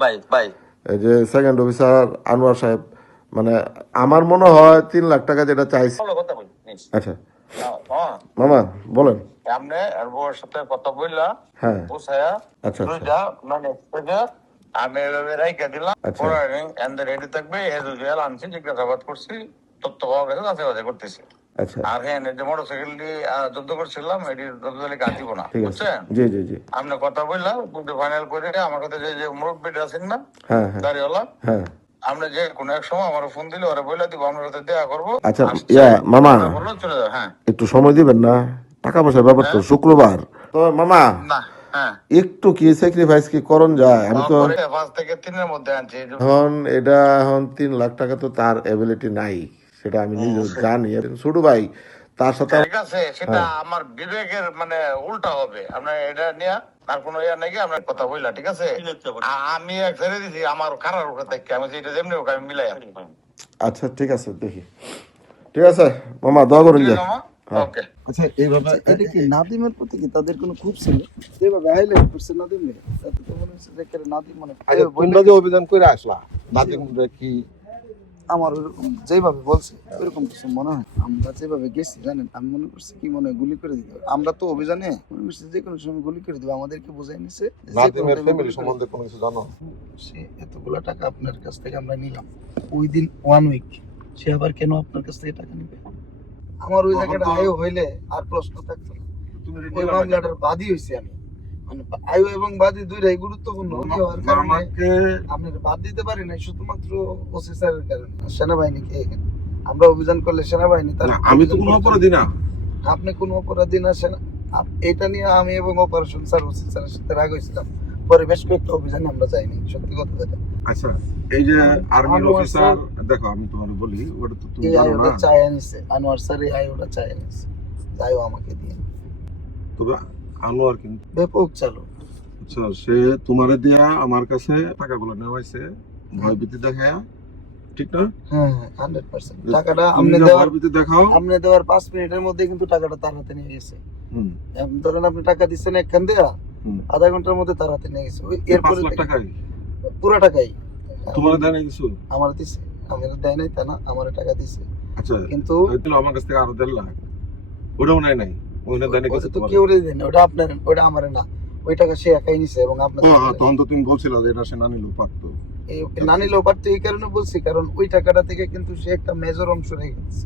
ভাই ভাই এই যে সেকেন্ড অফিসার আনোয়ার সাহেব, মানে আমার মনে হয় 3 লাখ টাকা যেটা চাইছে। ভালো কথা বলি আচ্ছা হ্যাঁ মামা বলেন। সামনে আর বউর সাথে কথা বললা হ্যাঁ বুঝায়া আচ্ছা আচ্ছা দুইটা মানে আমি এভাবে রাইখা দিলাম আচ্ছা পরে এন্ড রেডি থাকবে এজুয়াল আনছি জিজ্ঞাসাবাদ করছি তথ্য পাওয়া গেছে যাচাই করতেছি আচ্ছা আর হ্যাঁ যে মোটরসাইকেল দিয়ে যুদ্ধ করছিলাম এটি যুদ্ধ গাছ দিব না ঠিক আছে। বুঝছেন জি জি জি। আপনি কথা বললাম কিন্তু ফাইনাল করে আমার কাছে যে মুরব্বীটা আছেন না হ্যাঁ হ্যাঁ দাঁড়িয়েওয়ালা হ্যাঁ আমরা যে কোনো এক সময় আমার ফোন দিলে ওরা বলে দিব আপনার সাথে দেখা করবো আচ্ছা আসছে মামা বললো চলে যাও হ্যাঁ একটু সময় দিবেন না, টাকা পয়সার ব্যাপার তো, হ্যাঁ শুক্রবার তো মামা না হ্যাঁ একটু কি স্যাক্রিফাইস কি করণ যায়? আমি তো 5 থেকে 3 মধ্যে আনছি এখন এখন 3 লাখ টাকা তো তার এবিলিটি নাই, সেটা আমি নিজেও জানি। ছোট ভাই তার সাথে ঠিক আছে সেটা হ্যাঁ আমার বিবেকের মানে উল্টা হবে আপনার এটা নিয়ে আর কোনো ইয়া নাকি আপনার কথা বললা ঠিক আছে আমি এক ছেড়ে দিছি আমার খারাপ উপরে থেকে আমি যেটা যেমনি হোক আমি মিলাই আচ্ছা ঠিক আছে দেখি। ঠিক আছে মামা, দোয়া করুন যে। হ্যাঁ ওকে আচ্ছা এইভাবে এটা কি নাদিমের প্রতি কি তাদের কোনো খুব ছিল যেভাবে হাইলাইট করছে নাদিম রে তাতে তো মনে হচ্ছে যে একেবারে নাদিম মানে আচ্ছা তোমরা যে অভিযান করে আসলা নাদিম কি আমার ওরকম যেভাবে বলছে ওইরকম কিছু মনে হয় আমরা যেভাবে গেছি জানেন আমি মনে করছি কি মনে হয় গুলি করে দিতে হবে। আমরা তো অভিযানে মনে করছি যে কোনো সময় গুলি করে দেবো আমাদেরকে বোঝাই নিছে যে কোনো নাদিমের time এ ফ্যামিলি গুলি করে সম্বন্ধে কোনো কিছু জানো? সে এতগুলো টাকা আপনার কাছ থেকে আমরা নিলাম ওই দিন 1 উইক সে আবার কেন আপনার কাছ থেকে টাকা নিবে আমার ওই জায়গাটা আয়ও হইলে আর প্রশ্ন থাকতো না ওই মামলাটার বাদী হয়েছি আমি মানে আয়ু এবং বাদী দুইটাই গুরুত্বপূর্ণ হওয়ার কারণে আমাকে আপনার বাদ দিতে পারি না শুধুমাত্র ওসি স্যারের কারণে সেনাবাহিনীকে এখানে আমরা অভিযান করলে সেনাবাহিনী তার আমি তো কোনো অপরাধী না। আপনি কোনো অপরাধী না এটা নিয়ে আমি এবং অপারেশন স্যার ওসি স্যারের সাথে রাগ হয়েছিলাম পরে বেশ কয়েকটা অভিযানে আমরা যাইনি সত্যি কথা যেটা আচ্ছা এই যে আর্মির আনোয়ার অফিসার স্যার দেখো আমি তোমাকে বলি ওটা তো তুমি এই জানো আয়োটা না। চায় আনিছে আনোয়ার স্যার এই আয়োটা চায় আনিছে যাইও আমাকে দিয়ে তবে আনোয়ার কিন্তু ব্যাপক চালু আচ্ছা সে তোমারে দিয়া আমার কাছে টাকাগুলো নেওয়াইছে ভয়ভীতি দেখায়া, ঠিক না? হ্যাঁ 100% টাকাটা তুমি আপনি যা দেওয়ার ভয়ভীতি দেখাও আপনি দেওয়ার 5 মিনিটের মধ্যে কিন্তু টাকাটা তার হাতে নিয়ে গেছে হুম ধরেন আপনি টাকা দিচ্ছেন একখান দেয়া হুম আধা ঘন্টার মধ্যে তার হাতে নিয়ে গেছে 5 এরপরে লাখ টাকাই পুরো টাকাই তোমার দেয় না কিছু? আমার দিছে আমার দেয় নাই তা না আমার টাকা দিছে আচ্ছা কিন্তু দিল আমার কাছ থেকে আরো 1.5 লাখ, ওটাও নাই নাই ওইটা দেয় না কিছু ওটা তো তোমার? কেউ দেয় না ওটা আপনার ওটা আমার না ওই টাকা সে একাই নিছে এবং আপনার তখন তো তুমি বলছিলে যে এটা সে না নিলেও পারতো। না নিলেও পারতো এই কারণে বলছি কারণ ওই টাকাটা থেকে কিন্তু সে একটা মেজর অংশ রেখে গেছে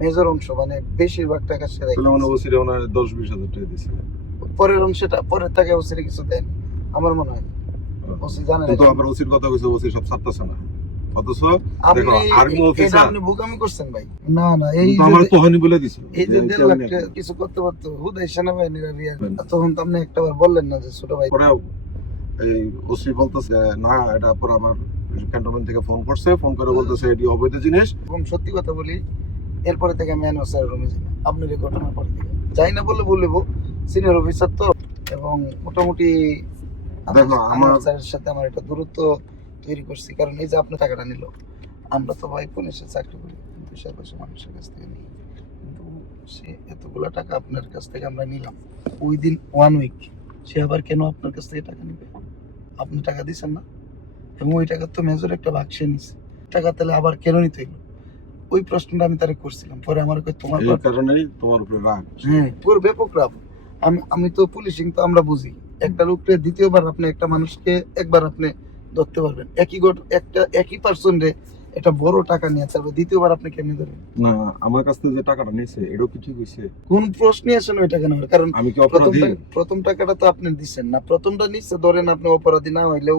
মেজর অংশ মানে বেশিরভাগ টাকা সে রেখে তাহলে মনে গেছে। বলছিল ওনার 10-20 হাজার টাকা দিয়েছিল। পরের অংশটা পরের টাকা ওসিরে কিছু দেন আমার মনে হয় ওসি জানে না কিন্তু আবার ওসির কথা কইছে ওসি সব ছাড়তেছে না, অথচ আপনি দেখো আর্মি এটা অফিসার আপনি বোকামি করছেন ভাই না না এই তো আমার তখনই বলে দিছে এই যে 1.5 লাখ টাকা কিছু করতে পারতো হুদাই সেনাবাহিনীরা তখন তো আপনি একটা বার বললেন না যে ছোট ভাই পরেও এই ওসি বলতেছে না এটা পর আমার ক্যান্টনমেন্ট থেকে ফোন করছে, ফোন করে বলতেছে এটি অবৈধ জিনিস। এবং সত্যি কথা বলি এরপরে থেকে ম্যান স্যার রুমে যাই না আপনার এই ঘটনার পর থেকে যাই না বলে বলবো সিনিয়র অফিসার তো এবং মোটামুটি দেখো আমার স্যারের সাথে আমার একটা দূরত্ব তৈরি করছি কারণ এই যে আপনি টাকাটা নিল আমরা তো ভাই পুলিশের চাকরি করি কিন্তু সে বসে মানুষের কাছ থেকে নিই কিন্তু সে এতগুলো টাকা আপনার কাছ থেকে আমরা নিলাম ওই দিন 1 উইক সে আবার কেন আপনার কাছ থেকে টাকা নিবে আপনি টাকা দিচ্ছেন না এবং ওই টাকা তো মেজর একটা ভাগ সে নিছে টাকা তাহলে আবার কেন নিতে হইলো ওই প্রশ্নটা আমি তারে করছিলাম পরে আমার তোমার এই কারণেই তোমার উপরে রাগ। হ্যাঁ পুরো ব্যাপক রাগ আমি তো পুলিশিং তো আমরা বুঝি একটা লোককে দ্বিতীয়বার আপনি একটা মানুষকে একবার আপনি ধরতে পারবেন একই পার্সন রে একটা বড় টাকা নিয়ে তারপর দ্বিতীয়বার আপনি কেমনে ধরবেন না আমার কাছ থেকে যে টাকাটা নিয়েছে এটাও কি ঠিক হইছে? কোন প্রশ্নই আসে না ওই টাকা নেওয়ার কারণ আমি কি অপরাধী? প্রথম টাকাটা তো আপনি দিচ্ছেন না প্রথমটা নিচ্ছে ধরেন আপনি অপরাধী না হইলেও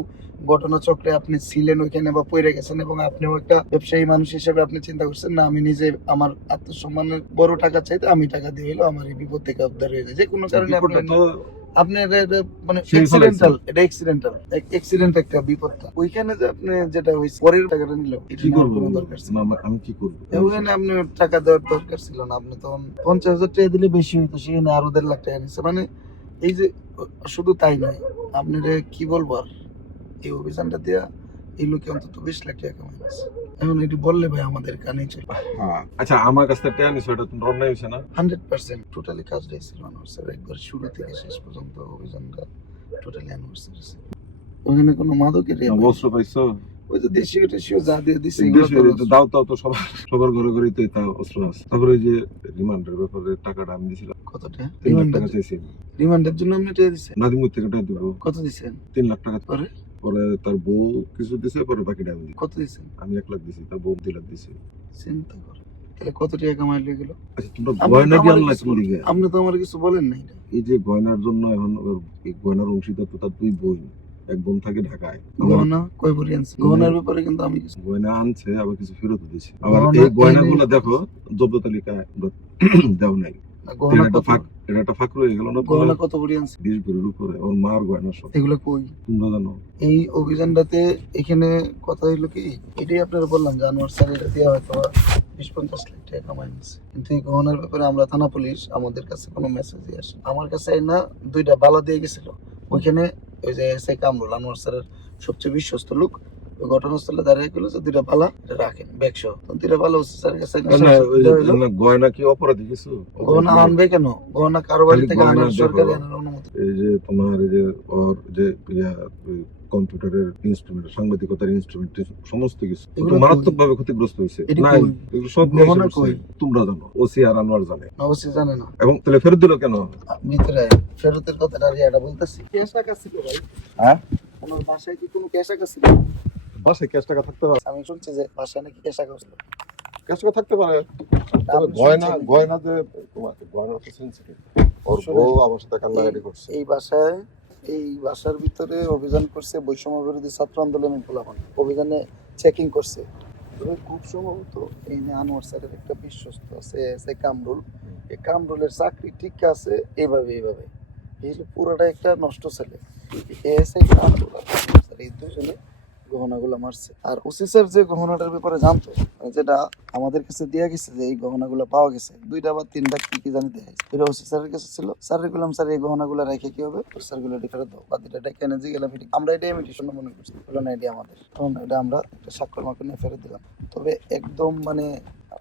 ঘটনা চক্রে আপনি ছিলেন ওইখানে বা পড়ে গেছেন এবং আপনিও একটা ব্যবসায়ী মানুষ হিসেবে আপনি চিন্তা করছেন না আমি নিজে আমার আত্মসম্মানের বড় টাকা চাইতে আমি টাকা দিয়ে হইলো আমার এই বিপদ থেকে উদ্ধার হয়ে যায় যে কোনো কারণে আপনি মানে অ্যাক্সিডেন্ট একটা বিপদটা ওইখানে যে আপনি যেটা হইছে পরের টাকাটা নিল কি করব দরকার ছিল আমি কি করব? ওখানে আপনি টাকা দেওয়ার দরকার ছিল না আপনি তখন 50,000 টাকা দিলে বেশি হইতো সেখানে আরো 1.5 লাখ টাকা নিচ্ছে মানে এই যে শুধু তাই নয় আপনার কি বলবো আর এই অভিযানটা দেয়া এই লোকে অন্তত 20 লাখ টাকা কামাইছে এখন এটি বললে ভাই আমাদের কানে চলে আচ্ছা আমার কাছ থেকে টাকা নিছো এটা তো অন্যায় হইছে না? 100% টোটালি কাজটা ছিল আনোয়ার স্যার একবার শুরু থেকে শেষ পর্যন্ত অভিযানটা টোটালি আনোয়ার স্যার ওখানে কোনো মাদকের ইয়ে নাই। অস্ত্র পাইছো? ওই যে দেশীয় টেশীয় যা দিয়ে দিছে এগুলো দেশে তো দাও তাও তো সবার ঘরে ঘরেই তো তা অস্ত্র আছে। তারপরে ওই যে রিমান্ডের ব্যাপারে টাকাটা আমি দিয়েছিলাম, কত টাকা 3 লাখ টাকা চাইছি। রিমান্ডের জন্য আপনি টাকা দিছেন? নাদিমুর থেকে টাকা দিব, কত দিছেন? 3 লাখ টাকা। পরে পরে তার বউ কিছু দিছে, পরে বাকিটা আমি দিই। কত দিছেন? আমি 1 লাখ দিছি, তার বউ 2 লাখ দিছে। চিন্তা করো, তাহলে কত টাকা কামাইলো এগুলো? আচ্ছা, তোমরা আপনি গয়না তো দিয়ে আমার আনলা কিছু কোন দিকে? আপনি তো আমার কিছু বলেন নাই। এই যে গয়নার জন্য এখন এই গয়নার অংশীদার তো তার 2 বোন, এক বোন থাকে ঢাকায়। গহনা কয় ভরি আনছে? গহনার ব্যাপারে কিন্তু আমি কিছু গয়না আনছে, আবার কিছু ফেরত দিছে। আবার গহনা এই গয়নাগুলো এনে- দেখো জব্দ তালিকায় দেও নাই। না, গহনা কত? এটা একটা ফাঁক রয়ে গেল না? গহনা কত ভরি আনছে? 20 ভরির উপরে ওর মার গয়না সব। এগুলো কই? তোমরা জানো? এই অভিযানটাতে এখানে কথা হইলো কি, এটাই আপনারা বললাম যে আনোয়ার স্যার এটা দিয়ে হয়তো 20-50 লাখ টাকা কামাই নিচ্ছে, কিন্তু এই গহনার ব্যাপারে আমরা থানা পুলিশ আমাদের কাছে কোনো মেসেজই আসে। আমার কাছে না 2টা বালা দিয়ে গেছিল ওইখানে, ওই যে এসআই কামরুল আনোয়ার স্যারের সবচেয়ে বিশ্বস্ত লোক, ওই ঘটনাস্থলে দাঁড়িয়ে গেল যে 2টা বালা এটা রাখেন ব্যাগসহ। 2টা বালা ওসি স্যারের কাছে না, ওই যে গয়না কি অপরাধী কিছু? গহনা আনবে কেন? গহনা কারো বাড়ি খালি থেকে গয়না আনার দেখো। সরকারি আনার অনুমতি। এই যে তোমার এই যে ওর যে কম্পিউটারের ইনস্ট্রুমেন্ট, সাংবাদিকতার ইনস্ট্রুমেন্ট, সমস্ত কিছু এগুলো মারাত্মক ভাবে ক্ষতিগ্রস্ত হয়েছে। এটা নাই, কই? এগুলো সব নিয়ে গহনা এসে কই? বসছে। তোমরা জানো, ওসি আর আনোয়ার জানে। অবশ্যই জানে না। এবং তাহলে ফেরত দিল কেন? ভিতরে ফেরতের কথাটা আর এটা বলতেছি। ক্যাশ টাকা ছিল ভাই? হ্যাঁ, ওনার বাসায় কি কোনো ক্যাশ টাকা ছিল? বাসে ক্যাশ টাকা থাকতে পারে, আমি শুনছি যে বাসায় নাকি ক্যাশ টাকা ছিল। ক্যাশ টাকা থাকতে পারে। তবে আপনি গয়না শুনছেন? গয়না যে তোমার গয়না তো সেন্সিটিভ। ওর আসলে বউ আমার সাথে কান্নাকাটি করছে। এই বাসার ভিতরে অভিযান করছে বৈষম্য বিরোধী ছাত্র আন্দোলনের পোলাপান, অভিযানে চেকিং করছে। তবে খুব সম্ভবত এই যে আনোয়ার স্যারের একটা বিশ্বস্ত আছে এসআই কামরুল, এই কামরুলের চাকরি ঠিক আছে এইভাবে এই যে পুরোটা একটা নষ্ট ছেলে। এসআই কামরুল আর আনোয়ার স্যার এই দুজনে গহনাগুলো মারছে। আর ওসি স্যার যে গহনাটার ব্যাপারে জানতো, মানে যেটা আমাদের কাছে দেয়া গেছে যে এই গহনাগুলো পাওয়া গেছে 2টা বা 3টা কি জানি দেয়া গেছে, এটা ওসি স্যারের কাছে ছিল। স্যারের বললাম স্যার এই গহনাগুলো রেখে কি হবে? স্যার গুলো ফেরত দাও, বা 2টা কেন যে গেলাম আমরা এটা ইমিটেশন মনে করছি, বললো না এটা আমাদের, তখন এটা আমরা একটা স্বাক্ষর মাকে নিয়ে ফেরত দিলাম। তবে একদম মানে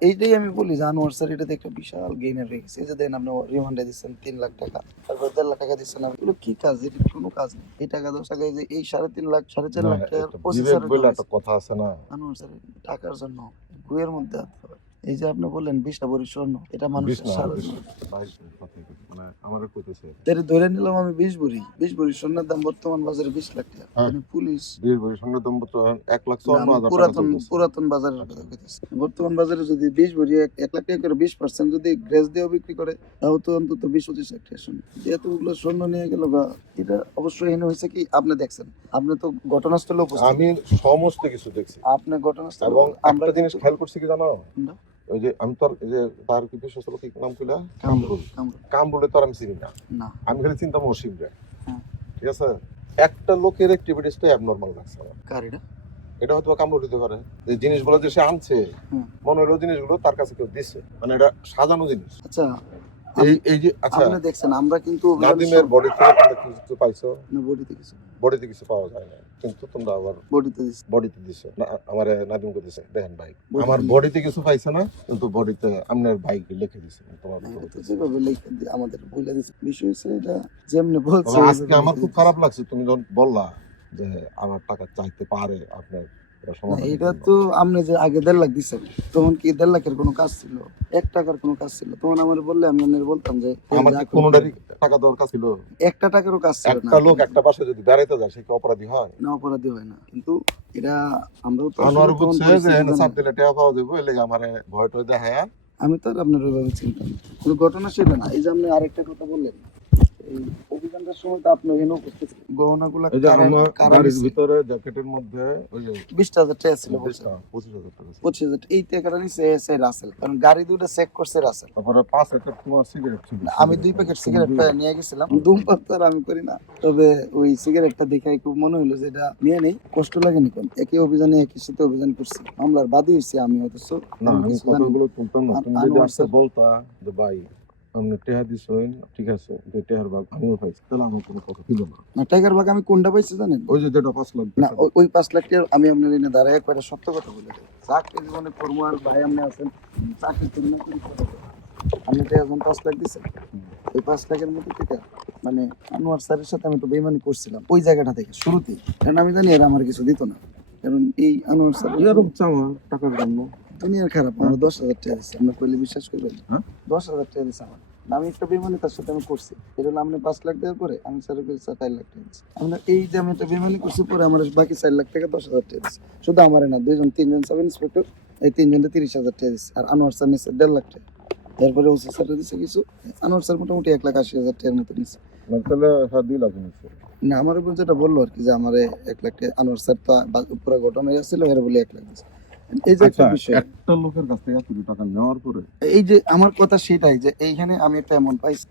এইটাই আমি বলি যে আনোয়ার স্যার এটাতে একটা বিশাল গেইনার হয়ে গেছে। এই যে দেন আপনি রিমান্ডে দিচ্ছেন 3 লাখ টাকা, তারপর 1.5 লাখ টাকা দিচ্ছেন, এগুলো কি কাজ? এটা কোনো কাজ নেই। এই টাকা 10 টাকা এই যে এই 3.5 লাখ 4.5 লাখ টাকার বিবেক বলে একটা কথা আছে না? আনোয়ার স্যার টাকার জন্য গুয়ের মধ্যে হাত দেয়। এই যে আপনি বললেন 20টা ভরি স্বর্ণ, এটা 20 মানুষের না, সারা 20 ভাই, মানে আমারে কইতেছে তাহলে ধরে নিলাম আমি 20 ভরি স্বর্ণের দাম বর্তমান বাজারে 20 লাখ টাকা। হ্যাঁ। মানে পুলিশ 20 ভরি স্বর্ণের দাম তো 1,54,000 টাকা পুরাতন চলতেছে। পুরাতন বাজারের কথা কইতেছি। বর্তমান বাজারে যদি 20 ভরি 1 লাখ টাকা করে 20% যদি গ্রেস দিয়ে বিক্রি করে, তাও তো অন্তত 20-25 লাখ টাকা স্বর্ণ। এতগুলো স্বর্ণ নিয়ে গেল গা, এটা অবশ্যই এনে হয়েছে কি? আপনি দেখছেন, আপনি তো ঘটনাস্থলে উপস্থিত, আমি সমস্ত কিছু দেখছি। আপনি ঘটনাস্থলে এবং আমরা একটা জিনিস খেয়াল করছি কি জানো? কোনটা? ওই যে আমি তোর এই যে তার কি বিশ্বস্ত লোক, কি নাম কইলা? কামরুল। কামরুল কামরুলে তোর আমি চিনি না। না, আমি খালি চিন্তা মহসিব রে। হ্যাঁ। ঠিক আছে, একটা লোকের অ্যাক্টিভিটিসটা অ্যাবনর্মাল লাগছে আমার। কার এটা? এটা হয়তো কামড় দিতে পারে, যে জিনিসগুলো যে সে আনছে, হুম। মনে হলো জিনিসগুলো তার কাছে কেউ দিচ্ছে, মানে এটা সাজানো জিনিস। আচ্ছা, এই যে আচ্ছা, আপনি দেখছেন আমরা কিন্তু অভিযানের নাদিমের বডি থেকে তোমরা কিছু পাইছো? না, বডিতে কিছু বডিতে কিছু পাওয়া যায় না, কিন্তু তোমরা আবার বডিতে দিছি। বডিতে দিছো না? আমার নাদিমকে দিছে, দেখেন ভাই, Body আমার তে- বডিতে কিছু পাইছে না, কিন্তু বডিতে আপনার বাইকে লিখে দিছে তোমার হ্যাঁ, বডিতে তো দিছে। যেভাবে লিখে আমাদের বইলা দিছে, বিষয় হচ্ছে এটা যেমনি বলছে তবে আজকে ওইভাবে আমার লিখে খুব দিছে। খারাপ লাগছে তুমি যখন বললা যে আমার টাকা চাইতে পারে আপনার, এটা না, সমাধান এটা তো আপনি যে আগে 1.5 লাখ দিচ্ছেন, তখন কি 1.5 লাখের কোনো কাজ ছিল? 1 টাকার কোনো কাজ ছিল? তখন আমার বললে আমি আপনার বলতাম যে আমার যা কি করতে কোনোটারই টাকা দরকার ছিল? 1টা টাকারও কাজ ছিল না। একটা লোক একটা পাশে যদি বেড়াইতে যায়, সে কি অপরাধী হয়? না, অপরাধী হয় না, কিন্তু এটা আমরাও তো আনোয়ার আসলে তখন বুঝছে যে পরিস্থিতি এনে জানি চাপ না। দিলে টাকা পাওয়া যাবে, এলে আমারে ভয় টয় দেখায়। আমি তো আর আপনার ওইভাবে চিন্তা না, কোনো ঘটনা সেটা না। এই যে আপনি আরেকটা কথা বললেন, এই অভিযানটার সময় তো আপনি এখানে উপস্থিত ছিলেন। গহনাগুলো এই যে কারা- আমার কারা বাড়ির নিছে? ভিতরে জ্যাকেটের মধ্যে ওই যে 20,000 টাকা ছিল বলছে। 25,000 টাকা ছিল। 25,000 এই টাকাটা নিছে এসআই রাসেল, কারণ গাড়ি দুটো চেক করছে রাসেল। তারপরে 5 প্যাকেট তোমার সিগারেট ছিল। আমি 2 প্যাকেট সিগারেট নিয়ে গেছিলাম। ধূমপান তো আর আমি করি না, তবে ওই সিগারেটটা দেখে খুব মনে হলো যে এটা নিয়ে নেই, কষ্ট লাগেনি। কোন একই অভিযানে একই সাথে অভিযান করছি, মামলার বাদী হয়েছি আমি, হয়তো না, আমি কথাগুলো তুলতাম না। তুমি যদি আনোয়ার আজকে স্যার- বলতা যে ভাই আপনি টেহা দিছেন, ঠিক আছে, যে টেহার ভাগ আমিও পাইছি, তাহলে আমার কোনো কথা ছিল না। না, টাইগার বাগ আমি কোনটা পাইছি জানেন? ওই যে যেটা 5 লাখ না, ওই 5 লাখ টাকা আমি আপনার এনে দাঁড়ায় কয়টা সত্য কথা বলে দেব। চাকরি জীবনে কর্ম আর ভাই আপনি আছেন, চাকরি করি না করি কথা বলি। আপনি তো এখন 5 লাখ দিচ্ছেন, ওই 5 লাখের মধ্যে থেকে মানে আনোয়ার স্যারের সাথে আমি একটু বেইমানি করছিলাম ওই জায়গাটা থেকে শুরুতেই, কারণ আমি জানি এরা আমার কিছু দিত না, কারণ এই আনোয়ার স্যার এরকম চাওয়া টাকার জন্য দুনিয়ার খারাপ। আমরা 10,000 টাকা দিচ্ছি, আমরা কইলে বিশ্বাস করবেন? হ্যাঁ? 10,000 টাকা দিচ্ছি আমার। আমি একটা বেমানি তার সাথে আমি করছি, এটা হলো আপনি 5 লাখ দেওয়ার পরে আমি স্যারের কাছে 4 লাখ টাকা দিচ্ছি। আমরা এই যে আমি একটা বেমানি করছি পরে আমার বাকি 4 লাখ টাকা 10,000 টাকা দিচ্ছি। শুধু আমারে না, 2-3জন সাব ইন্সপেক্টর, এই 3জনকে 30,000 টাকা দিচ্ছি। আর আনোয়ার স্যার নিচ্ছে 1.5 লাখ টাকা। এরপরে ওসি স্যারটা দিচ্ছে কিছু, আনোয়ার স্যার মোটামুটি 1,80,000 টাকার মতো নিচ্ছে। তাহলে 2 লাখ নিচ্ছে। না, আমার উপর যেটা বললো আর কি যে আমার 1 লাখ টাকা, আনোয়ার স্যার তো পুরো ঘটনা ছিল এর বলে 1 লাখ দিচ্ছে। এই যে একটা বিষয়, একটা লোকের কাছ থেকে এত টাকা নেওয়ার পরে এই যে আমার কথা সেটাই যে এইখানে আমি একটা অ্যামাউন্ট পাইছি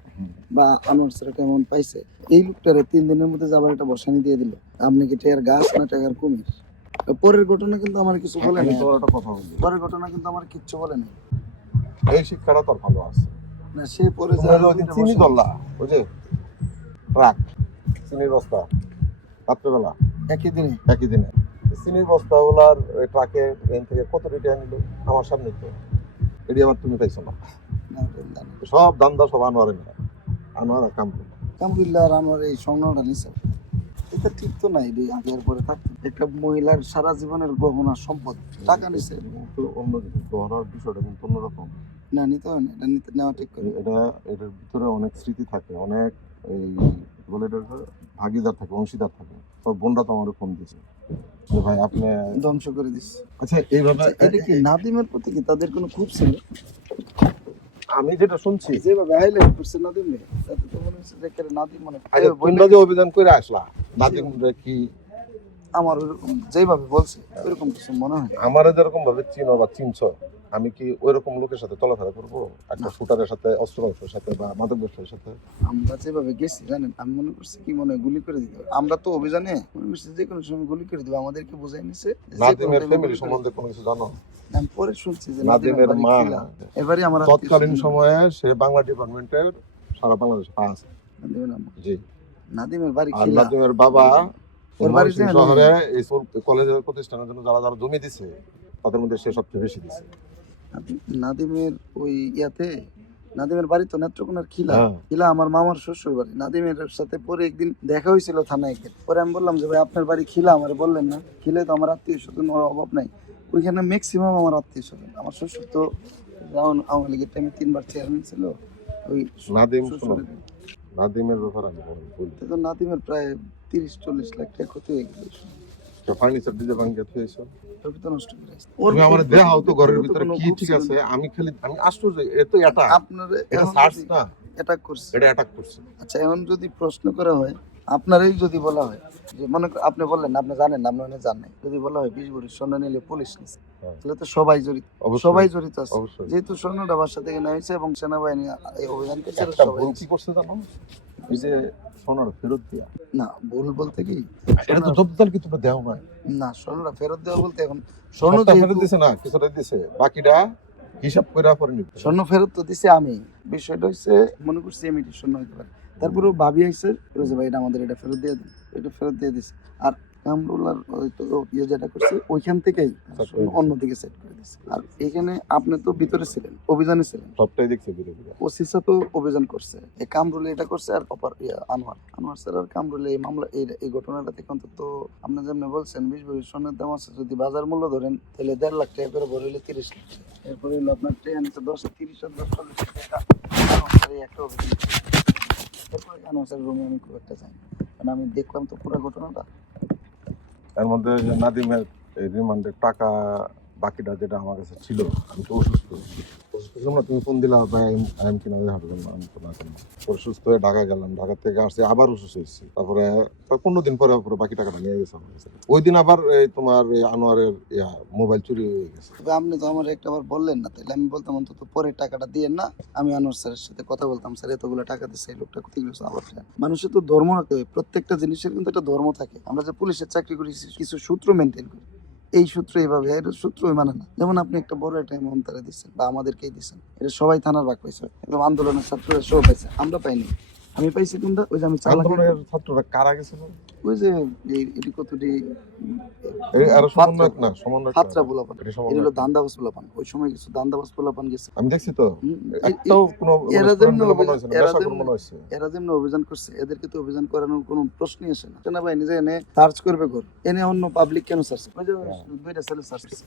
বা আনোয়ার স্যার একটা অ্যামাউন্ট পাইছে, এই লোকটারে 3 দিনের মধ্যে যাবার একটা বসানি দিয়ে দিল। আপনি কি টাকার গাছ না টাকার কুমির? পরের ঘটনা কিন্তু আমার কিছু বলে নাই, তোর একটা কথা বলি, পরের ঘটনা কিন্তু আমার কিচ্ছু বলে নাই। এই শিক্ষাটা তোর ভালো আছে। না সে পরে তোমরা যে ওইদিন চিনি দল্লা ওই যে ট্রাক চিনির বস্তা রাত্রেবেলা একই দিনে একই দিনে চিনির বস্তা ওলার ট্রাকে ট্রেন থেকে কত রিটার্ন নিল আমার সামনে তো এটি আবার তুমি পাইছো না। সব দান্দা সব আনোয়ারে না, আনোয়ার আর কামরুল। আলহামদুলিল্লাহ। আর আমার এই সংগ্রহটা নিছে, এটা ঠিক তো নাই রে। আগের পরে থাকতো একটা মহিলার সারা জীবনের গহনা সম্পদ টাকা নিছে, তো অন্য কিছু গহনার বিষয়টা কিন্তু অন্যরকম। না নিতে হয় না, এটা নিতে নেওয়া ঠিক করে। এটার ভিতরে অনেক স্মৃতি থাকে, অনেক এই বলে এটার ভাগিদার থাকে, অংশীদার থাকে। সব বোনরা তো আমার ফোন দিয়েছে যে ভাই আপনি ধ্বংস করে দিচ্ছে। আচ্ছা এইভাবে এটা কি নাদিমের প্রতি কি তাদের কোনো খুব ছিল? আমি যেটা শুনছি যেভাবে হাইলাইট করছে নাদিম রে, তাতে তো মনে হচ্ছে যে একেবারে নাদিম মানে তোমরা যে অভিযান করে আসলা নাদিম কি আমার ওরকম যেভাবে বলছে ওইরকম কিছু মনে হয়। আমারে যেরকম ভাবে চিনো বা চিনছো, আমি কি ওইরকম লোকের সাথে চলাফেরা করবো একটা শুটারের সাথে, অস্ত্র ব্যবসার সাথে বা মাদক ব্যবসার সাথে? আমরা যেভাবে গেছি জানেন, আমি মনে করছি কি মনে হয় গুলি করে দিতে হবে। আমরা তো অভিযানে মনে করছি যে কোনো সময় গুলি করে দিবে, আমাদেরকে বুঝাই নিছে। নাদিমের ফ্যামিলি সম্বন্ধে কোনো কিছু জানো? আমি পরে শুনছি যে নাদিমের মা এবারে আমার তৎকালীন সময়ে সে বাংলা ডিপার্টমেন্টের সারা বাংলাদেশে আছে। জি, নাদিমের বাড়ি আর খিলা। নাদিমের বাবা ওর বাড়ি ময়মনসিংহ শহরে এই কলেজের প্রতিষ্ঠানের জন্য যারা যারা জমি দিছে তাদের মধ্যে সে সবচেয়ে বেশি দিছে। নাদিমের ওই ইয়াতে, নাদিমের বাড়ি তো নেত্রকোনার খিলা। হ্যাঁ। খিলা আমার মামার শ্বশুর বাড়ি। নাদিমের সাথে পরে একদিন দেখা হয়েছিল থানায় গিয়ে। পরে আমি বললাম যে ভাই আপনার বাড়ি খিলা, আমার বললেন না। খিলে তো আমার আত্মীয় স্বজন অভাব নাই, ওইখানে ম্যাক্সিমাম আমার আত্মীয় স্বজন। আমার শ্বশুর তো যেমন আওয়ামী লীগের টাইমে 3বার চেয়ারম্যান ছিল। ওই নাদিম শোনো, নাদিমের ব্যাপারে আমি বলি তো নাদিমের প্রায় 30-40 লাখ টাকা ক্ষতি হয়ে গেল। ফার্নিচার ডিজে ভাঙিয়ে থুয়েছো, ওর তো নষ্ট করে আসছে। তুমি আমার দেখাও তো ঘরের ভিতরে কোনো কি খুব ঠিক ছিল আছে। না। আমি আশ্চর্য, এত এটা আপনার এটা সার্চ না, অ্যাটাক করছে। এটা অ্যাটাক করছে। আচ্ছা এখন যদি প্রশ্ন করা হয়, আপনারই যদি বলা হয় যে মনে আপনি বললেন আপনি জানেন না, আপনি জানেন, যদি বলা হয় 20 ভরি স্বর্ণ নিলে পুলিশ নিছে, তাহলে তো সবাই জড়িত, সবাই জড়িত আছে। যেহেতু স্বর্ণটা বাসা থেকে নেওয়া এবং সেনাবাহিনী এই অভিযান করছে, সবাই কি করছে জানো, এই যে সোনার ফেরত দিয়া না ভুল বলতে কি এটা তো জব্দাল কি তোমরা দেও না? না, স্বর্ণটা ফেরত দেওয়া বলতে এখন স্বর্ণ স্বর্ণ ফেরত দিছে না, কিছুটা দিছে, বাকিটা হিসাব করে পরে নিবে। স্বর্ণ ফেরত তো দিছে আমি, বিষয়টা হচ্ছে মনে করছি এমনি স্বর্ণ হতে পারে। তারপরেও ভাবি আইসে যে ভাই এটা আমাদের, এটা ফেরত দিয়ে দিন, এটা ফেরত দিয়ে দিছে। আর কামরুল্লার ইয়ে যেটা করছে ওইখান থেকেই অন্যদিকে সেট করে দিচ্ছে। আর এখানে আপনি তো ভিতরে ছিলেন, অভিযানে ছিলেন, সবটাই দেখছে ধীরে ধীরে। ওসিসা তো অভিযান করছে, এই কামরুল এটা করছে। আর আনোয়ার স্যার আর কামরুল এই মামলা এই ঘটনাটা থেকে অন্তত আপনি যেমনি বলছেন 20 ভরি স্বর্ণের দাম আছে, যদি বাজার মূল্য ধরেন তাহলে 1.5 লাখ টাকা করে ভরে হলে 30 লাখ টাকা। এরপরে হলো আপনার ট্রেন 10-30-40 টাকা একটা অভিযান। এরপরে আনোয়ার স্যার রুমে আমি খুব একটা যাই, কারণ আমি দেখলাম তো পুরো ঘটনাটা। এর মধ্যে যে নাদিমের এই রিমান্ডের টাকা বাকিটা যেটা আমার কাছে ছিল, আমি তো অসুস্থ ছিলাম না, তুমি ফোন দিলা ভাই আমি কিনা হাঁটবেন না, আমি তো না কেন অসুস্থ হয়ে ঢাকা গেলাম, ঢাকা থেকে আসছি আবার অসুস্থ হয়েছি, তারপরে 15 দিন পরে বাকি টাকাটা নিয়ে গেছে আমার কাছে। ওই দিন আবার তোমার আনোয়ারের মোবাইল চুরি হয়ে গেছে। তবে আপনি তো আমার একটা বার বললেন না, তাহলে আমি বলতাম অন্তত পরে টাকাটা দিয়ে না, আমি আনোয়ার স্যারের সাথে কথা বলতাম, স্যার এতগুলো টাকা দিচ্ছে, এই লোকটা কোথায় গেছে আবার। মানুষের তো ধর্ম রাখতে হবে, প্রত্যেকটা জিনিসের কিন্তু একটা ধর্ম থাকে। আমরা যে পুলিশের চাকরি করি কিছু সূত্র মেনটেন করি, এই সূত্র এইভাবে, এর সূত্র মানে না। যেমন আপনি একটা বড় একটা অ্যামাউন্ট তারা দিচ্ছেন বা আমাদেরকেই দিচ্ছেন, এটা সবাই থানার ভাগ পাইছে, একদম আন্দোলনের ছাত্ররা সব পাইছে, আমরা পাইনি। আমি পাইছি কোনটা, ওই যে আমি চালাকি, আন্দোলনের ছাত্ররা কারা গেছিল? ওই যে এটি কতটি আরো সমন্বয়ক না, সমন্বয়ক হাতরা পোলাপান, এটা এটা সমন্বয়ক হলো দান্দাবাজ পোলাপান। ওই সময় কিছু দান্দাবাজ পোলাপান গেছে। আমি দেখছি তো, হুম, একটাও কোনো এরা যেমনি মনে হয়েছে না, নেশা করে মনে হয়েছে। এরা যেমনি অভিযান করছে, এদেরকে তো অভিযান করানোর কোনো প্রশ্নই আসে না। সেনাবাহিনী যে এনে সার্চ করবে ঘর, এনে অন্য পাবলিক কেন সার্চ? ওই যে দুইটা ছেলে সার্চ করছে,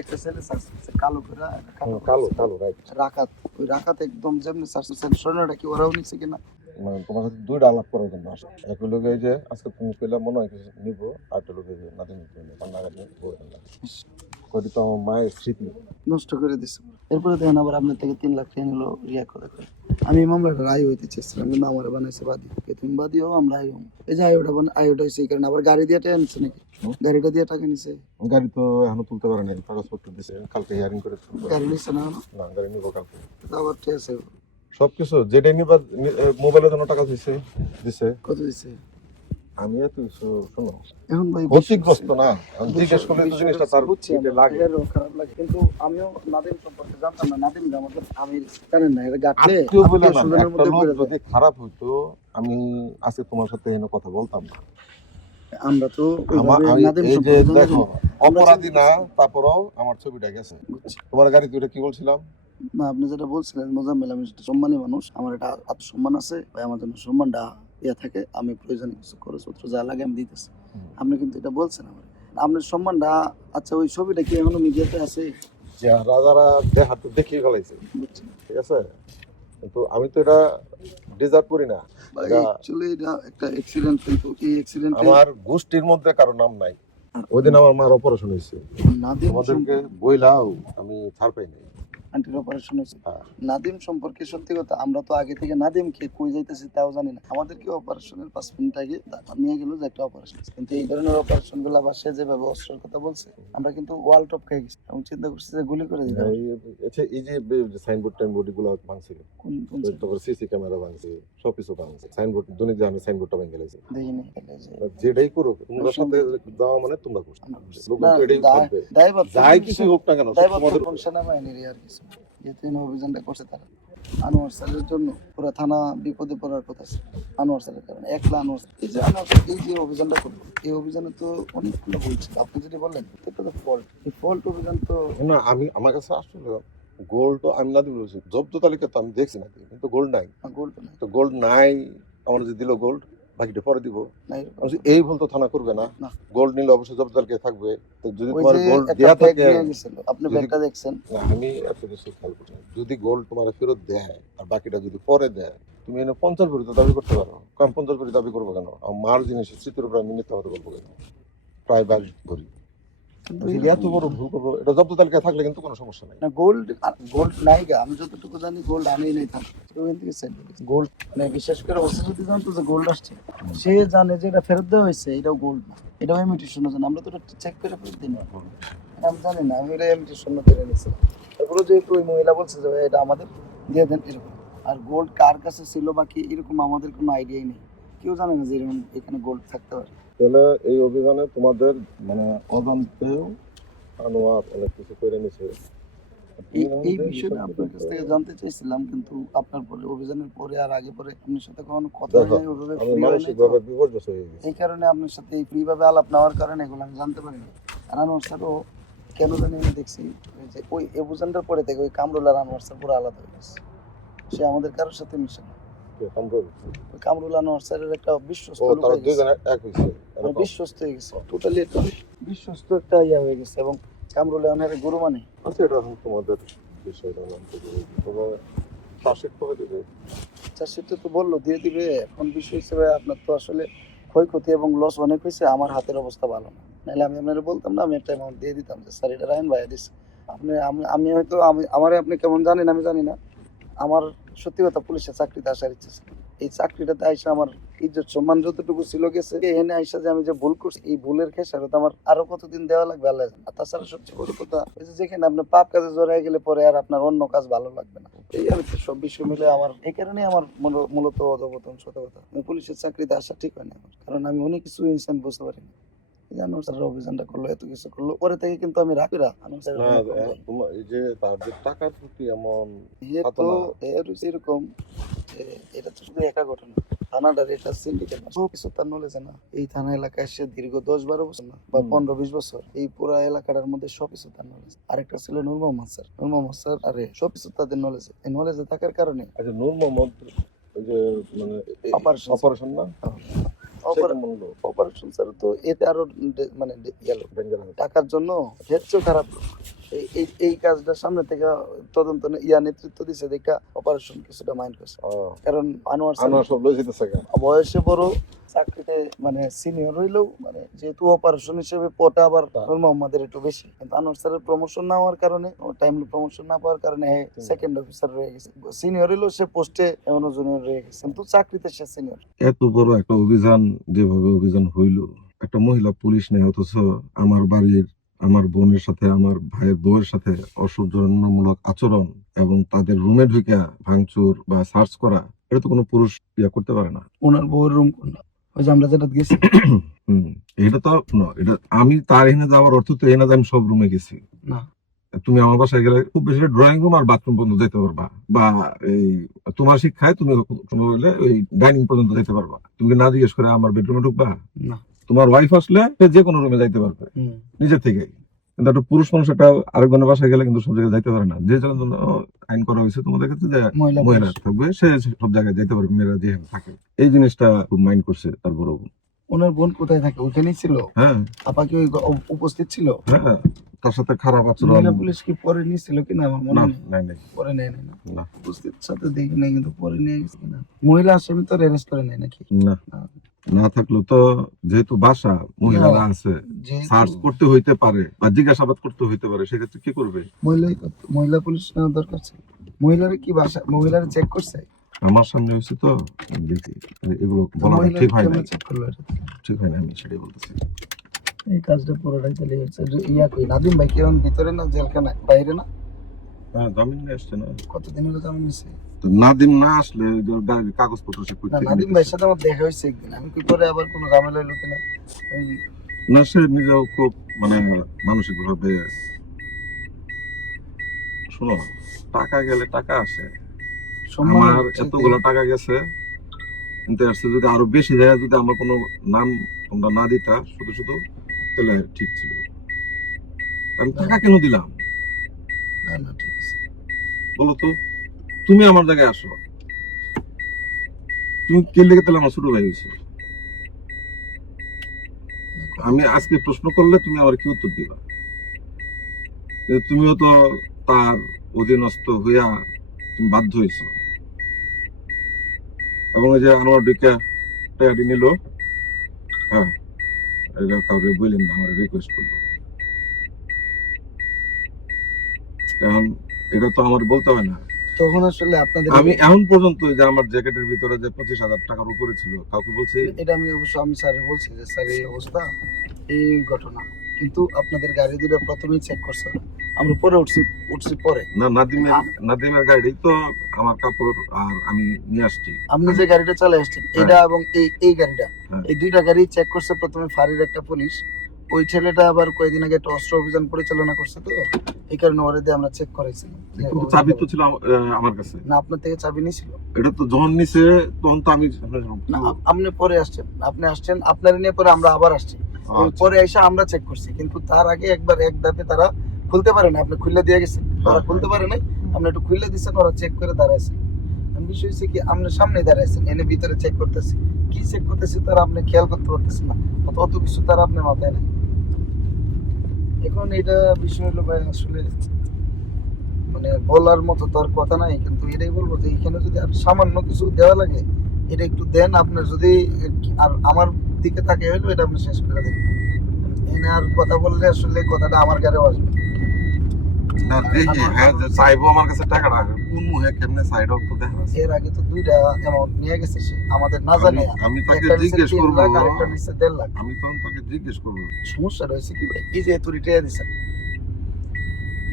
একটা ছেলে সার্চ করছে কালো করে, কালো রাইট। রাকাত, ওই রাকাত একদম যেমনি সার্চ করছে, স্বর্ণটা কি ওরাও নিচ্ছে কিনা? মানে তোমার সাথে দুইটা আলাপ করার জন্য আসে। এক লোকে যে আজকে তুমি পেলে মনে হয় কিছু নিবো, আর একটা লোকে যে নাতি নিতে কান্নাকাটি করি তো আমার মায়ের স্মৃতি নষ্ট করে দিছে। এরপরে দেখেন আবার আপনার থেকে 3 লাখ টাকা নিলো রিয়া করে। আমি এই মামলাটা রায় হইতে চেয়েছিলাম, কিন্তু আমার বানাইছে বাদী। তুমি বাদী হও, আমরা আই হম। এই যে আয়োটা হয়েছে এই কারণে। আবার গাড়ি দিয়ে টাকা নিচ্ছে নাকি? গাড়িটা দিয়ে টাকা নিছে? গাড়ি তো এখনো তুলতে পারেনি, কাগজপত্র দিছে, কালকে হিয়ারিং করে তুলবে। গাড়ি নিচ্ছে না? না, গাড়ি নিবো কালকে। আবার ঠিক আছে, সবকিছু যেটাই নিবা, মোবাইলের জন্য টাকা দিছে। কত দিছে? আমি এত কিছু শোনো, এখন ভাই ক্ষতিগ্রস্ত না, আমি জিজ্ঞেস করলে তো জিনিসটা তার এটা লাগে। খারাপ লাগে, কিন্তু আমিও নাদিম সম্পর্কে জানতাম না। নাদিম আমাদের আমি জানেন না, এটা গাটলে আত্মীয় বলে না, আত্মীয়-স্বজনের একটা মধ্যে লোক পড়ে যদি যায়। খারাপ হইতো আমি আজকে তোমার সাথে এনে কথা বলতাম না। আমরা তো আমার ওইভাবে নাদিম এই যে সম্পর্কে দেখো, জানি। অপরাধী না, তারপরেও আমার ছবিটা গেছে। বুঝছি। তোমার গাড়ি দুইটা কি বলছিলাম? না, আপনি যেটা বলছিলেন মোজাম্মেল, আমি সেটা সম্মানী মানুষ, আমার একটা আত্মসম্মান আছে ভাই, আমার জন্য সম্মানটা ইয়ে থাকে। আমি প্রয়োজনে কিছু খরচপত্র যা লাগে আমি দিতেছি। আপনি কিন্তু এটা বলছেন আমার, আপনার সম্মানটা। আচ্ছা, ওই ছবিটা কি এখনো মিডিয়াতে আছে? যে রাজারা দেখাতে দেখিয়ে ফেলাইছে, বুঝছি। ঠিক আছে, কিন্তু আমি তো এটা ডিজার্ভ করি না। এটা অ্যাকচুয়ালি এটা একটা অ্যাক্সিডেন্ট, কিন্তু এই অ্যাক্সিডেন্টে আমার গোষ্ঠীর মধ্যে কারো নাম নাই। ওই দিন আমার মার অপারেশন হয়েছে, নাদিম তোমাদেরকে বইলাও আমি ছাড় পাই নাই। আন্টির অপারেশন হয়েছে। হ্যাঁ। নাদিম সম্পর্কে সত্যি কথা, আমরা তো আগে থেকে নাদিমকে কই যাইতেছি তাও জানি না। আমাদেরকে অপারেশনের 5 মিনিট আগে নিয়ে গেল যে একটা অপারেশন, কিন্তু এই ধরনের অপারেশন গুলো আবার সে যেভাবে অস্ত্রের কথা বলছে, আমরা কিন্তু ওয়াল টপ খেয়ে গেছি এবং চিন্তা করছি যে গুলি করে দিতে হবে। এই যে সাইনবোর্ড টাইনবোর্ড গুলো ভাঙছে, কোন তারপর সিসি ক্যামেরা ভাঙছে, সবকিছু ভাঙছে। সাইনবোর্ড দৈনিক জানে সাইনবোর্ডটা ভেঙে গেছে। দেখিনি। যেটাই করো তোমরা সাথে যাওয়া মানে তোমরা করছো, লোক না, তো এটাই ভাববে। দায়ভার যাই কিছু হোক না কেন, দায়ভার তোমাদের কোন সেনাবাহিনীর আর কিছু, যেহেতু এই অভিযানটা করছে তারা। আনোয়ার স্যারের জন্য পুরো থানা বিপদে পড়ার কথা ছিল আনোয়ার স্যারের কারণে। একলা আনোয়ার স্যার, এই যে আনোয়ার স্যার এই যে অভিযানটা করলো, এই অভিযানে তো অনেকগুলো বলছিল। আপনি যদি বললেন এটা তো ফল্ট, এই ফল্ট অভিযান তো না, আমি আমার কাছে আসলে গোল্ড তো আমি না দিবি বলছি, জব্দ তালিকা তো আমি দেখছি না, কিন্তু গোল্ড নাই। গোল্ড না, তো গোল্ড নাই, আমার যে দিল গোল্ড বাকিটা পরে দিব। নাই এই ভুল তো থানা করবে না। না। গোল্ড নিলে অবশ্যই জব্দ তালিকায় থাকবে। তো যদি ওই তোমার যে গোল্ড একটা দেয়া ব্যাগ থাকে, নিয়ে গেছিল, আপনি ব্যাগটা দেখছেন? না, আমি এত বেশি খেয়াল করি না। যদি গোল্ড তোমার ফেরত দেয় আর বাকিটা যদি পরে দেয়, তুমি এনে 50 ভরি তো দাবি করতে পারো। কারণ 50 ভরি দাবি করবো কেন? আমার মার জিনিস স্মৃতির উপর আমি মিথ্যা কথা বলবো কেন? প্রায় 22 ভরি। যদি এত বড় ভুল করবো, এটা জব্দ তালিকায় থাকলে কিন্তু কোনো সমস্যা নাই। না, গোল্ড নাই গা, আমি যতটুকু জানি গোল্ড আনেই নাই থাকে ওখান থেকে সাইড গোল্ড। মানে বিশেষ করে ওসি যদি জানতো যে গোল্ড আসছে, সে জানে যে এটা ফেরত দেওয়া হয়েছে, এটাও গোল্ড না, এটাও ইমিটেশন জানে। আমরা তো চেক করে ফেরত দিই না, আমি জানি না, আমি এটা ইমিটেশন ধরে নিয়েছিলাম। তারপরে যেহেতু ওই মহিলা বলছে যে এটা আমাদের দিয়ে দেন এরকম, আর গোল্ড কার কাছে ছিল বাকি এরকম আমাদের কোনো আইডিয়াই নেই। কেউ জানে না যে এরকম এখানে গোল্ড থাকতে পারে। তাহলে এই অভিযানে তোমাদের মানে অজান্তেও আনোয়ার অনেক কিছু করে নিছে। এই বিষয়টা আপনার কাছ থেকে জানতে চাইছিলাম, কিন্তু আপনার পরে অভিযানের পরে আর আগে পরে আপনার সাথে কখনো কথা দেখো, হয়নি, ওইভাবে আমি free মানসিকভাবে হয়নি তো। বিপর্যস্ত হয়ে গেছি। এই কারণে আপনার সাথে এই ফ্রি ভাবে আলাপ নেওয়ার কারণে এগুলো আমি জানতে পারিনি। আর আনোয়ার স্যারও কেন জানি আমি দেখছি যে ওই অভিযানটার পরে থেকে ওই কামরুল আর আনোয়ার স্যার পুরো আলাদা হয়ে গেছে। সে আমাদের কারোর সাথে মিশে না। ওই কামরুল আনোয়ার স্যারের একটা বিশ্বস্ত ও লোক তারা হয়ে গেছে। দুইজন এক হইছে, মানে বিশ্বস্ত হয়ে গেছে, টোটালি একটা বিশ্বস্ত একটা ইয়া হয়ে গেছে। এবং কামরুল অনেক গুরু মানে আচ্ছা, এটা এখন তোমাদের বিষয়টা জানতে চাই। তবে শাসিক করে দেবে। চাষিটা তো বললো দিয়ে দিবে। এখন বিষয় হিসেবে আপনার তো আসলে ক্ষয়ক্ষতি এবং লস অনেক হয়েছে, আমার হাতের অবস্থা ভালো না, নাহলে আমি আপনার বলতাম না, আমি একটা অ্যামাউন্ট দিয়ে দিতাম যে স্যার এটা রায়ন ভাইয়া দিচ্ছে। আপনি আমি হয়তো আমারে আপনি কেমন জানেন আমি জানি না, আমার সত্যি কথা পুলিশের চাকরিতে আসার ইচ্ছে ছিল। এই চাকরিটাতে আইসা আমার ইজ্জত সম্মান যতটুকু ছিল গেছে, এনে আইসা যে আমি যে ভুল করছি, এই ভুলের খেসারত আমার আরো কতদিন দেওয়া লাগবে আল্লাহ জানে। আর তাছাড়া সবচেয়ে বড় কথা এই যে যেখানে আপনি পাপ কাজে জড়াই গেলে পরে আর আপনার অন্য কাজ ভালো লাগবে না। এই আর কি, সব বিষয় মিলে আমার এই কারণে আমার মূলত অধপতন। সত্য কথা, আমি পুলিশের চাকরিতে আসা ঠিক হয় না আমার, কারণ আমি অনেক কিছু ইনসান বুঝতে পারি না। এই যে আনোয়ার স্যার অভিযানটা করলো, এত কিছু করলো, পরে থেকে কিন্তু আমি রাখি না আনোয়ার স্যারের না কোনো খবর। তোমার এই যে তার যে টাকার প্রতি এমন এ খাতো তো না। এর হচ্ছে এরকম যে এটা তো শুধু একা ঘটনা, থানাটার এটা সিন্ডিকেট না, সব কিছু তার নলেজে না। এই থানা এলাকায় সে দীর্ঘ 10-12 বছর না বা 15-20 বছর এই পুরা এলাকাটার মধ্যে সবকিছু তার নলেজ। আরেকটা ছিল নূর মোহাম্মদ স্যার, নূর মোহাম্মদ স্যার আরে সবকিছু তাদের নলেজে, এই নলেজে থাকার কারণে আচ্ছা নূর মোহাম্মদ ওই যে মানে Operation অপারেশন না সেটা মনে হলো অপারেশন স্যার তো এতে আরো মানে গেল dangerous। টাকার জন্য হেডসও খারাপ লোক। এই কাজটা সামনে থেকে তদন্ত নেতৃত্ব দিছে দেখা অপারেশন কিছুটা মাইন্ড করছে, কারণ আনোয়ার আনোয়ার স্যার সব লয়ে যেতেছে গা। বয়সে বড়, চাকরিতে মানে সিনিয়র হইলেও মানে যেহেতু অপারেশন হিসেবে পটা আবার নূর মোহাম্মদের একটু বেশি, কিন্তু আনোয়ার স্যারের প্রমোশন না হওয়ার কারণে, টাইমলি প্রমোশন না পাওয়ার কারণে সেকেন্ড অফিসার রয়ে গেছে। সিনিয়র হইলেও সে পোস্টে এমনও জুনিয়র রয়ে গেছে, কিন্তু চাকরিতে সে সিনিয়র। এত বড় একটা অভিযান যেভাবে অভিযান হইলো, একটা মহিলা পুলিশ নেই, অথচ আমার বাড়ির আমার বোনের সাথে আমার ভাইয়ের বউয়ের সাথে অসৌজন্যমূলক আচরণ এবং তাদের রুমে ঢুকে ভাঙচুর বা সার্চ করা, এটা তো কোনো পুরুষ ইয়া করতে পারে না। ওনার বউয়ের রুম কোনটা? ওই যে আমরা যেটা গেছি এটা তো এটা আমি তার এখানে যাওয়ার অর্থ তো এই না যে আমি সব রুমে গেছি না। তুমি আমার বাসায় গেলে খুব বেশি ড্রয়িং রুম আর বাথরুম পর্যন্ত যেতে পারবা, বা এই তোমার শিক্ষায় তুমি হলে ওই ডাইনিং পর্যন্ত যেতে পারবা। তুমি না জিজ্ঞেস করে আমার বেডরুমে ঢুকবা? না। তোমার ওয়াইফ আসলে সে যে কোনো রুমে যাইতে পারবে নিজের থেকে, কিন্তু একটা পুরুষ মানুষ একটা আরেকজনের বাসায় গেলে কিন্তু সব জায়গায় যাইতে পারে না। যে জন্য আইন করা হয়েছে তোমাদের ক্ষেত্রে যে মহিলা থাকবে, সে সব জায়গায় যাইতে পারবে, মেয়েরা যেখানে থাকে। এই জিনিসটা খুব মাইন্ড করছে তার বড় বোন। ওনার বোন কোথায় থাকে? ওখানেই ছিল? হ্যাঁ। আপা কি উপস্থিত ছিল? হ্যাঁ, তার সাথে খারাপ আচরণ। মহিলা পুলিশ কি পরে নিয়েছিল কিনা আমার মনে নেই। নাই পরে নেয় না। উপস্থিত সাথে দেখি নাই, কিন্তু পরে নিয়ে গেছে কিনা। মহিলা আসামি তো অ্যারেস্ট করে নেয় নাকি? না থাকলেও তো যেহেতু বাসা মহিলারা আছে, সার্চ করতে হইতে পারে বা জিজ্ঞাসাবাদ করতে হইতে পারে, সেক্ষেত্রে কি করবে? মহিলা পুলিশ নেওয়া দরকার ছিল। মহিলারা কি বাসা মহিলারা চেক করছে? আমার সামনে হয়েছে তো দেখি, এগুলো বলা ঠিক হয় না, ঠিক হয় না, আমি সেটাই বলতেছি। এই কাজটা পুরোটাই চলে যাচ্ছে। ইয়া কই নাদিম ভাই কি এখন ভিতরে না জেলখানায় বাইরে না? হ্যাঁ, জামিন নিয়ে আসছে না। কতদিন হলো জামিন নিছে? তো নাদিম না আসলে কাগজপত্র সে না, নাদিম ভাইয়ের সাথে আমার দেখা হয়েছে একদিন, আমি কি করে আবার কোনো ঝামেলা হইলো কিনা। না, সে নিজেও খুব মানে মানসিক ভাবে, শোনো, টাকা গেলে টাকা আসে, আমার এতগুলো টাকা গেছে, কিন্তু আসছে যদি আরো বেশি জায়গায় যদি আমার কোনো নাম তোমরা না দিতা শুধু শুধু, তাহলে ঠিক ছিল। আমি টাকা কেন দিলাম? না ঠিক আছে, বলো তো, তুমি আমার জায়গায় আসো, তুমি কে লেগে তাহলে আমার ছোট ভাই হয়েছে? আমি আজকে প্রশ্ন করলে তুমি আমার কি উত্তর দিবা? তুমিও তো তার অধীনস্থ হইয়া তুমি বাধ্য হয়েছ। এবং এই যে আমার ডিকা টাকাটি নিল, হ্যাঁ, এটা কাউকে বললেন না, আমার রিকোয়েস্ট করলো। এখন এটা তো আমার বলতে হয় না। তখন আসলে আপনাদের আমি এখন পর্যন্ত যে আমার জ্যাকেটের ভিতরে যে 25,000 টাকার উপরে ছিল, কাউকে বলছি? এটা আমি অবশ্য আমি স্যারে বলছি যে স্যার এই অবস্থা, এই ঘটনা, কিন্তু আপনাদের গাড়ি দুটো প্রথমেই চেক করছে, আমরা পরে উঠছি পরে। না, নাদিমের গাড়ি তো আমার কাপড় আর আমি নিয়ে আসছি। আপনি যে গাড়িটা চালিয়ে আসছেন এটা এবং এই গাড়িটা, এই দুইটা গাড়ি চেক করছে প্রথমে ফাঁড়ির একটা পুলিশ। ওই ছেলেটা আবার কয়েকদিন আগে একটা অস্ত্র অভিযান পরিচালনা করছে, তো এই কারণে ওরে দিয়ে আমরা চেক করাইছিলাম। কিন্তু চাবি তো ছিল আমার কাছে। না, আপনার থেকে চাবি নিয়েছিল? এটা তো যখন নিছে তখন তো আমি না, আপনি পরে আসছেন, আপনার নিয়ে পরে আমরা আবার আসছি, পরে এসে আমরা চেক করছি, কিন্তু তার আগে একবার এক ধাপে তারা খুলতে পারে না, আপনি খুলে দিয়ে গেছেন, ওরা খুলতে পারে নাই, আপনি একটু খুলে দিচ্ছেন, ওরা চেক করে দাঁড়াইছেন। বিষয় হচ্ছে কি, আপনি সামনে দাঁড়াইছেন, এনে ভিতরে চেক করতেছি, কি চেক করতেছি তারা আপনি খেয়াল করতে পারতেছেন না, অত কিছু তারা আপনার মাথায় নাই। এখন এটা বিষয় হলো ভাই, আসলে মানে বলার মতো তো আর কথা নাই, কিন্তু এটাই বলবো যে এখানে যদি আর সামান্য কিছু দেওয়া লাগে, এটা একটু দেন। আপনার যদি আর আমার দিকে থাকে হইলো, এটা আপনি শেষ করে দেন। এনে আর কথা বললে আসলে কথাটা আমার গাড়িও আসবে না। দেখি, হ্যাঁ, যে চাইবো আমার কাছে টাকাটা, কোন মুহে কেমনে সাইড অফ তো দেখা আছে। এর আগে তো 2টা অ্যামাউন্ট নিয়ে গেছে সে, আমাদের না জানে। আমি তাকে জিজ্ঞেস করব, আরেকটা নিচে 1.5 লাখ। আমি তখন তাকে জিজ্ঞেস করব সমস্যা রয়েছে কি ভাই, এই যে এতটি টাকা দিছেন,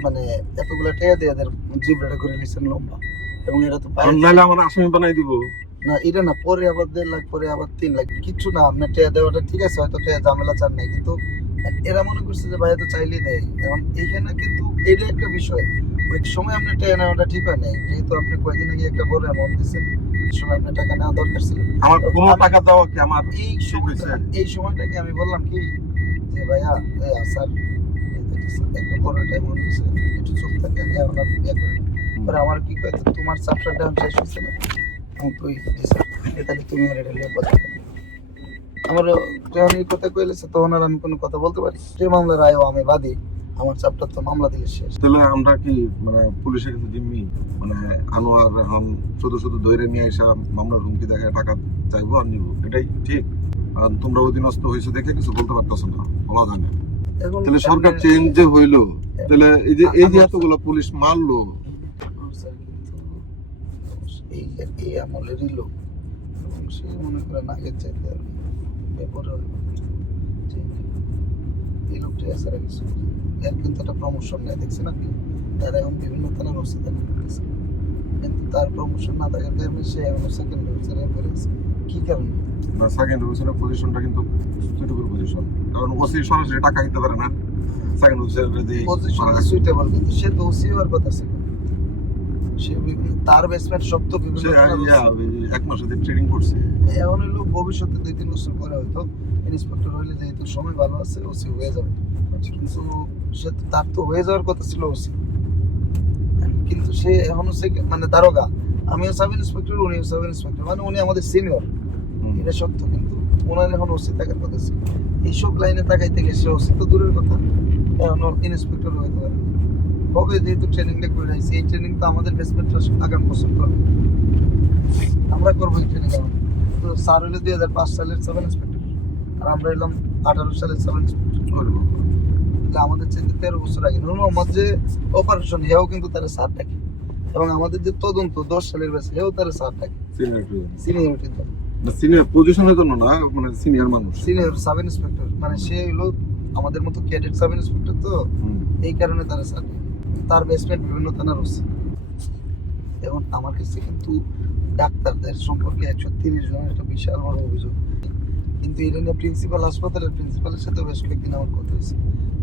মানে এতগুলা টাকা দিয়ে এদের জিবরাটা করে নিছেন লম্বা, এবং এরা তো নাইলে আমার আসামি বানাই দিব। না এটা না, পরে আবার 1.5 লাখ, পরে আবার 3 লাখ, কিছু না। আপনার টেয়া দেওয়াটা ঠিক আছে, হয়তো টেয়া ঝামেলা চান নাই, কিন্তু এরা মনে করছে যে ভাইয়া তো চাইলেই দেয়। এখন এইখানে কিন্তু এটা একটা বিষয়, ওই সময় আপনার টেয়া নেওয়াটা ঠিক হয় নাই, যেহেতু আপনি কয়েকদিন আগে একটা বড় অ্যামাউন্ট দিচ্ছেন, এই সময় আপনার টাকা নেওয়া দরকার ছিল। আমার কোনো টাকা দেওয়া কি আমার এই সময়টাকে আমি বললাম কি যে ভাইয়া স্যার একটা বড় একটা অ্যামাউন্ট দিচ্ছে, একটু চুপ থাকে, এখন আর ইয়ে করেন। পরে আমার কি কয়, তোমার চ্যাপ্টারটা আমি শেষ হয়েছে না, আমি তো তাহলে তুমি আর এটা নিয়ে কথা বলো। আমার যখন এই কথা কইলেছে তখন আর আমি কোনো কথা বলতে পারি, যে মামলার রায়ও আমি বাদী, আমার চ্যাপ্টার তো মামলা দিলে শেষ। তাহলে আমরা কি মানে পুলিশের কাছে জিম্মি, মানে আনোয়ার এখন শুধু শুধু ধরে নিয়ে এসে মামলার হুমকি দেখায় টাকা চাইবো আর নিবো, এটাই ঠিক? আর তোমরা অধীনস্থ হয়েছে দেখে কিছু বলতে পারতেছো না, বলা যায় না। এখন তাহলে সরকার চেঞ্জ যে হইলো, তাহলে এই যে এতগুলো পুলিশ মারলো, স্যার কিন্তু এই আমলেরই লোক, এবং সে মনে করেন আগের চাইতে আর ব্যাপারে এই লোকটা এছাড়া কিছু এর কিন্তু একটা প্রমোশন নেই, দেখছেন আপনি, তারা এখন বিভিন্ন থানার ওসি করতেছে, কিন্তু তার প্রমোশন না থাকার কারণে সে এখন সেকেন্ড ডিভিশনে পড়ে আছে। কি কারণে? না সেকেন্ড ডিভিশনের পজিশনটা কিন্তু সুইটেবল পজিশন, কারণ ওসি সরাসরি টাকা দিতে পারে না। সেকেন্ড ডিভিশনের যে পজিশনটা সুইটেবল, কিন্তু সে তো ওসি হওয়ার কথা ছিল, সে তার বেসমেন্ট সব তো বিভিন্ন এক মাস ধরে ট্রেনিং করছে। এখন হইলো ভবিষ্যতে 2-3 বছর পরে হয়তো ইন্সপেক্টর হইলে, যেহেতু সময় ভালো আছে, ওসি হয়ে যাবে। কিন্তু সে তার তো হয়ে যাওয়ার কথা ছিল ওসি, কিন্তু সে এখনো মানে দারোগা, আমিও সাব ইন্সপেক্টর, উনিও সাব ইন্সপেক্টর, মানে উনি আমাদের সিনিয়র, এটা সত্য, কিন্তু ওনার এখন ওসি থাকার কথা ছিল। এইসব লাইনে তাকাইতে গিয়ে সে ওসি তো দূরের কথা, এখনো ইন্সপেক্টর হইতে পারে হবে, যেহেতু ট্রেনিংটা করে রাখছি। এই ট্রেনিং তো আমাদের বেসমেন্টটা আগামী বছর করবে, আমরা করবো এই ট্রেনিং। তো স্যার হইলে 2005 সালের সাব ইন্সপেক্টর, আর আমরা এলাম 18 সালের সাব ইন্সপেক্টর। আমাদের চেয়ে 13 বছর আগে নূর মোহাম্মদ যে অপারেশন, হেও কিন্তু তারা স্যার ডাকে, এবং আমাদের যে তদন্ত 10 সালের ব্যাচ, হেও তারা স্যার ডাকে, সিনিয়রিটি তো সিনিয়র পজিশনের জন্য না, মানে সিনিয়র মানুষ, সিনিয়র সাব ইন্সপেক্টর, মানে সে হলো আমাদের মতো ক্যাডেট সাব ইন্সপেক্টর, তো এই কারণে তারা স্যার ডাকে। তার বেসমেন্ট বিভিন্ন থানার হচ্ছে। এবং আমার কাছে কিন্তু ডাক্তারদের সম্পর্কে 130 জনের একটা বিশাল বড় অভিযোগ, কিন্তু এটা নিয়ে প্রিন্সিপাল, হাসপাতালের প্রিন্সিপালের সাথে বেশ কয়েকদিন আমার কথা হয়েছে,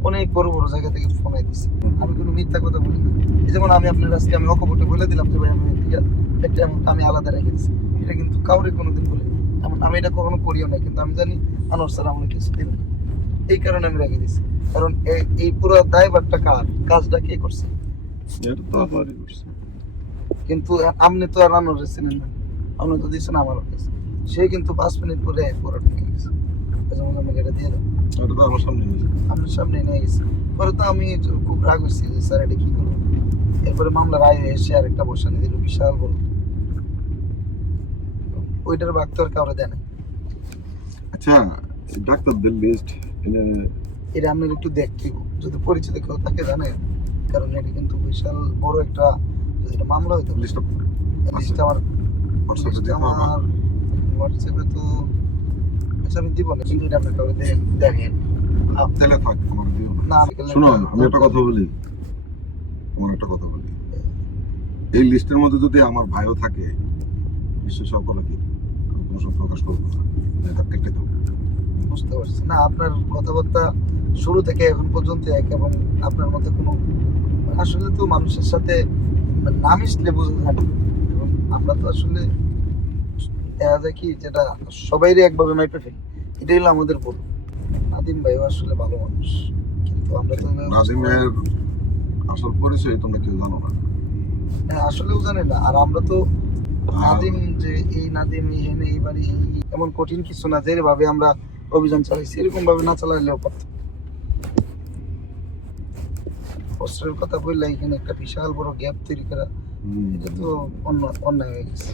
অনেক বড় বড় জায়গা থেকে ফোন আইতেছে। আমি কোনো মিথ্যা কথা বলি না, এই যেমন আমি আপনার আজকে আমি অকপটে বলে দিলাম যে ভাই আমি একটা আমি আলাদা রেখে দিচ্ছি, এটা কিন্তু কাউরে কোনোদিন বলি না, এমন আমি এটা কখনো করিও না, কিন্তু আমি জানি আনোয়ার স্যার আমাকে কিছু দিবেন, এই কারণে আমি রেখে দিচ্ছি। কারণ এই পুরো দায়ভারটা কার, কাজটা কে করছে? কিন্তু আপনি তো আর আনোয়ার চিনেন না, আপনি তো দিচ্ছেন আমার কাছে, সে কিন্তু 5 মিনিট পরে পুরোটা নিয়ে গেছে, যেমন আমাকে এটা দিয়ে দাও, আমার সামনে আপনার সামনে নিয়ে গেছে। পরে তো আমি খুব রাগ হয়েছি যে স্যার এটা কি করবো। এরপরে মামলা রায় হয়ে এসে আরেকটা বসানি দিল, বিশাল বড়, ওইটার বাগ তো আর কাউরে দেয় না। আচ্ছা, ডাক্তারদের লিস্ট এটা আপনার একটু দেখতে, যদি পরিচিত কেউ তাকে জানেন, কারণ এটা কিন্তু বিশাল বড় একটা, যদি এটা মামলা হইতো। লিস্টটা আমার হোয়াটসঅ্যাপে তো আচ্ছা আমি দিব না, কিন্তু এটা আপনি কাউরে দেখেন, তাহলে থাক, আমার দিও না। শোনো, আমি একটা কথা বলি, তোমার একটা কথা বলি, এই লিস্টের মধ্যে যদি আমার ভাইও থাকে, নিশ্চয় সব কথা কি আমি কোনো সব প্রকাশ করবো না, কেটে দেবো। বুঝতে পারছি না, আপনার কথাবার্তা শুরু থেকে এখন পর্যন্ত এক, এবং আপনার মধ্যে কোনো আসলে তো মানুষের সাথে না মিশলে বোঝা যায় না, এবং আমরা তো আসলে দেখা যায় কি, যেটা সবাইরই একভাবে মাইপে ফেলি, এটাই হলো আমাদের ভুল। নাদিম ভাইও আসলে ভালো মানুষ, কিন্তু আমরা তো নাদিমের আসল পরিচয় তোমরা কেউ জানো না, আসলেও জানি না। আর আমরা তো নাদিম যে এই নাদিম এই বাড়ি এমন কঠিন কিছু না, যে ভাবে আমরা অভিযান চালাইছি এরকম ভাবে না চালাইলেও পারতাম। অস্ত্রের কথা বললে এখানে একটা বিশাল বড় গ্যাপ তৈরি করা, এটা তো অন্যায় হয়ে গেছে।